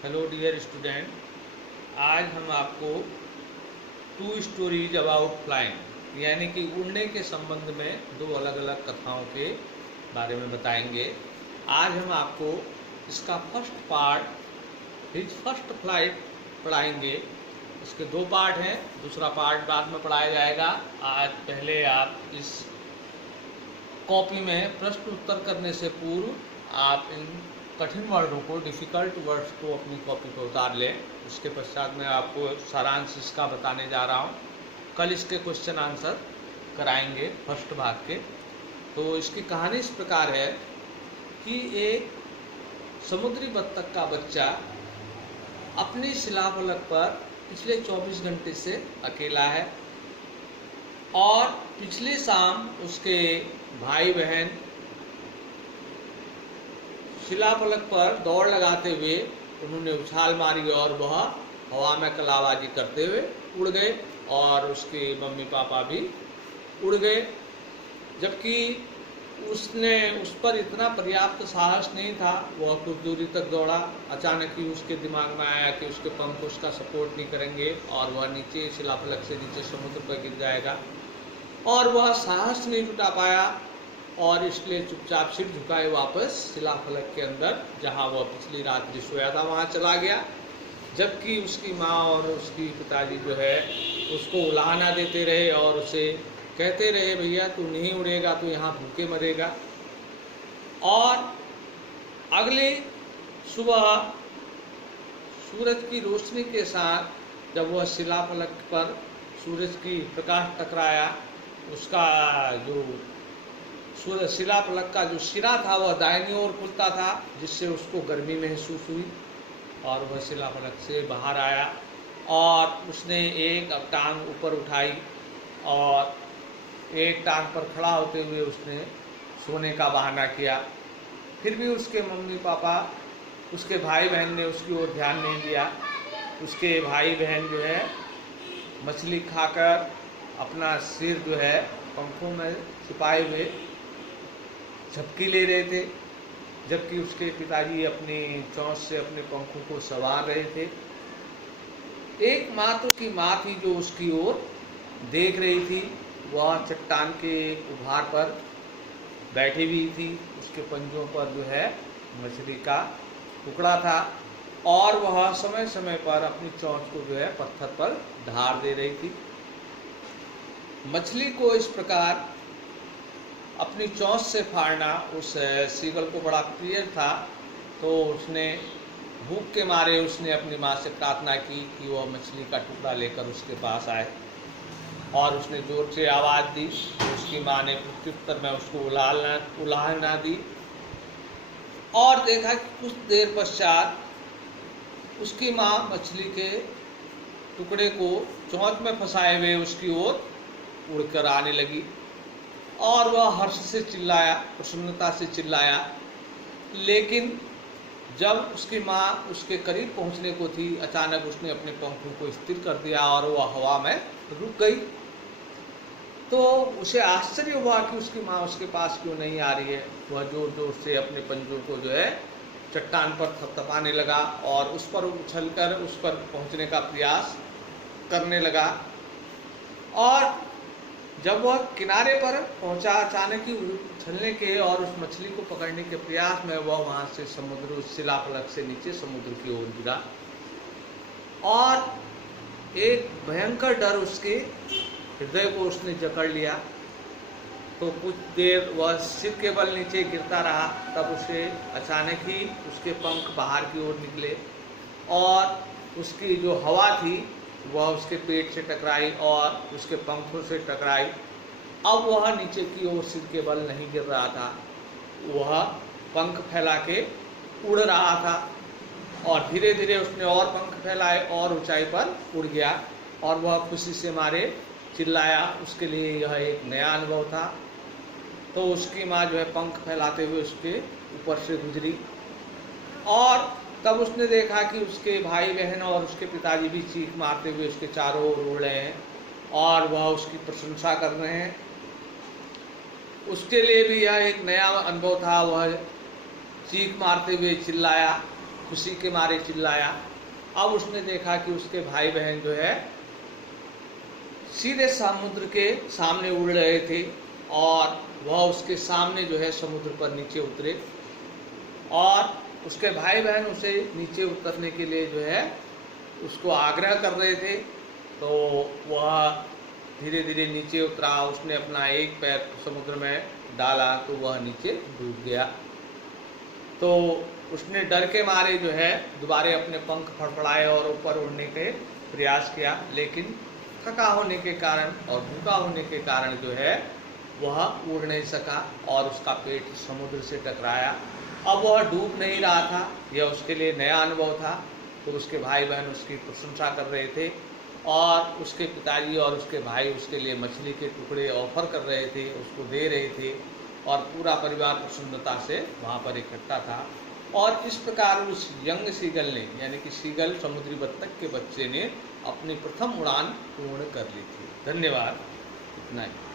Hello dear student, आज हम आपको टू स्टोरीज अबाउट फ्लाइंग यानी कि उड़ने के संबंध में दो अलग अलग कथाओं के बारे में बताएंगे। आज हम आपको इसका first part his first flight पढ़ाएंगे। इसके दो पार्ट हैं, दूसरा पार्ट बाद में पढ़ाया जाएगा। आज पहले आप इस कॉपी में प्रश्न उत्तर करने से पूर्व आप इन कठिन वर्डों को, डिफ़िकल्ट वर्ड्स को अपनी कॉपी पर उतार लें। उसके पश्चात मैं आपको सारांश इसका बताने जा रहा हूँ। कल इसके क्वेश्चन आंसर कराएंगे फर्स्ट भाग के। तो इसकी कहानी इस प्रकार है कि एक समुद्री बत्तख का बच्चा अपनी शिलाफलक पर पिछले 24 घंटे से अकेला है और पिछली शाम उसके भाई बहन शिलाफलक पर दौड़ लगाते हुए उन्होंने उछाल मारी और वह हवा में कलाबाजी करते हुए उड़ गए और उसके मम्मी पापा भी उड़ गए। जबकि उसने उस पर इतना पर्याप्त साहस नहीं था। वह कुछ दूरी तक दौड़ा, अचानक ही उसके दिमाग में आया कि उसके पंख उसका सपोर्ट नहीं करेंगे और वह नीचे शिलाफलक से नीचे समुद्र पर गिर जाएगा। और वह साहस नहीं जुटा पाया और इसलिए चुपचाप सिर झुकाए वापस शिलाफलक के अंदर, जहां वह पिछली रात्रि सोया था, वहां चला गया। जबकि उसकी माँ और उसकी पिताजी जो है उसको उलाहना देते रहे और उसे कहते रहे, भैया तू नहीं उड़ेगा, तू यहाँ भूखे मरेगा। और अगले सुबह सूरज की रोशनी के साथ जब वह शिलाफलक पर सूरज की प्रकाश टकराया, उसका जो शिलाफलक का जो सिरा था वह दाहिनी ओर खुलता था, जिससे उसको गर्मी महसूस हुई और वह शिलाफलक से बाहर आया और उसने एक टांग ऊपर उठाई और एक टांग पर खड़ा होते हुए उसने सोने का बहाना किया। फिर भी उसके मम्मी पापा, उसके भाई बहन ने उसकी ओर ध्यान नहीं दिया। उसके भाई बहन जो है मछली खाकर अपना सिर जो है पंखों में छिपाए हुए झपकी ले रहे थे, जबकि उसके पिताजी अपनी चोंच से अपने पंखों को संवार रहे थे। एक मात्र उसकी माँ थी जो उसकी ओर देख रही थी। वह चट्टान के उभार पर बैठी हुई थी, उसके पंजों पर जो है मछली का टुकड़ा था और वह समय समय पर अपनी चोंच को जो है पत्थर पर ढार दे रही थी। मछली को इस प्रकार अपनी चोंच से फाड़ना उस सीगल को बड़ा प्रिय था, तो उसने भूख के मारे उसने अपनी माँ से प्रार्थना की कि वह मछली का टुकड़ा लेकर उसके पास आए और उसने जोर से आवाज़ दी। तो उसकी माँ ने प्रत्युत्तर में उसको उलाहना दी और देखा कि कुछ देर पश्चात उसकी माँ मछली के टुकड़े को चोंच में फंसाए हुए उसकी ओर उड़कर आने लगी और वह हर्ष से चिल्लाया, प्रसन्नता से चिल्लाया। लेकिन जब उसकी माँ उसके करीब पहुंचने को थी, अचानक उसने अपने पंखों को स्थिर कर दिया और वह हवा में रुक गई। तो उसे आश्चर्य हुआ कि उसकी माँ उसके पास क्यों नहीं आ रही है। वह जोर जोर से अपने पंजों को जो है चट्टान पर थपथपाने लगा और उस पर उछलकर उस पर पहुंचने का प्रयास करने लगा। और जब वह किनारे पर पहुंचा, अचानक ही उछलने के और उस मछली को पकड़ने के प्रयास में वह वहां से समुद्र शिलाफलक से नीचे समुद्र की ओर गिरा और एक भयंकर डर उसके हृदय को उसने जकड़ लिया। तो कुछ देर वह सिर के बल नीचे गिरता रहा, तब उसे अचानक ही उसके पंख बाहर की ओर निकले और उसकी जो हवा थी वह उसके पेट से टकराई और उसके पंखों से टकराई। अब वह नीचे की ओर सिर के बल नहीं गिर रहा था, वह पंख फैला के उड़ रहा था और धीरे धीरे उसने और पंख फैलाए और ऊंचाई पर उड़ गया और वह खुशी से मारे चिल्लाया। उसके लिए यह एक नया अनुभव था। तो उसकी माँ जो है पंख फैलाते हुए उसके ऊपर से गुजरी और तब उसने देखा कि उसके भाई बहन और उसके पिताजी भी चीख मारते हुए उसके चारों ओर उड़ रहे हैं और वह उसकी प्रशंसा कर रहे हैं। उसके लिए भी यह एक नया अनुभव था। वह चीख मारते हुए चिल्लाया खुशी के मारे चिल्लाया। अब उसने देखा कि उसके भाई बहन जो है सीधे समुद्र के सामने उड़ रहे थे और वह उसके सामने जो है समुद्र पर नीचे उतरे और उसके भाई बहन उसे नीचे उतरने के लिए जो है उसको आग्रह कर रहे थे। तो वह धीरे धीरे नीचे उतरा, उसने अपना एक पैर समुद्र में डाला तो वह नीचे डूब गया। तो उसने डर के मारे जो है दोबारा अपने पंख फड़फड़ाए और ऊपर उड़ने के प्रयास किया, लेकिन थका होने के कारण और भूखा होने के कारण जो है वह उड़ नहीं सका और उसका पेट समुद्र से टकराया। अब वह डूब नहीं रहा था, यह उसके लिए नया अनुभव था। तो उसके भाई बहन उसकी प्रशंसा कर रहे थे और उसके पिताजी और उसके भाई उसके लिए मछली के टुकड़े ऑफर कर रहे थे, उसको दे रहे थे और पूरा परिवार प्रसन्नता से वहाँ पर इकट्ठा था। और इस प्रकार उस यंग सीगल ने, यानी कि सीगल समुद्री बत्तख के बच्चे ने अपनी प्रथम उड़ान पूर्ण कर ली थी। धन्यवाद। इतना ही।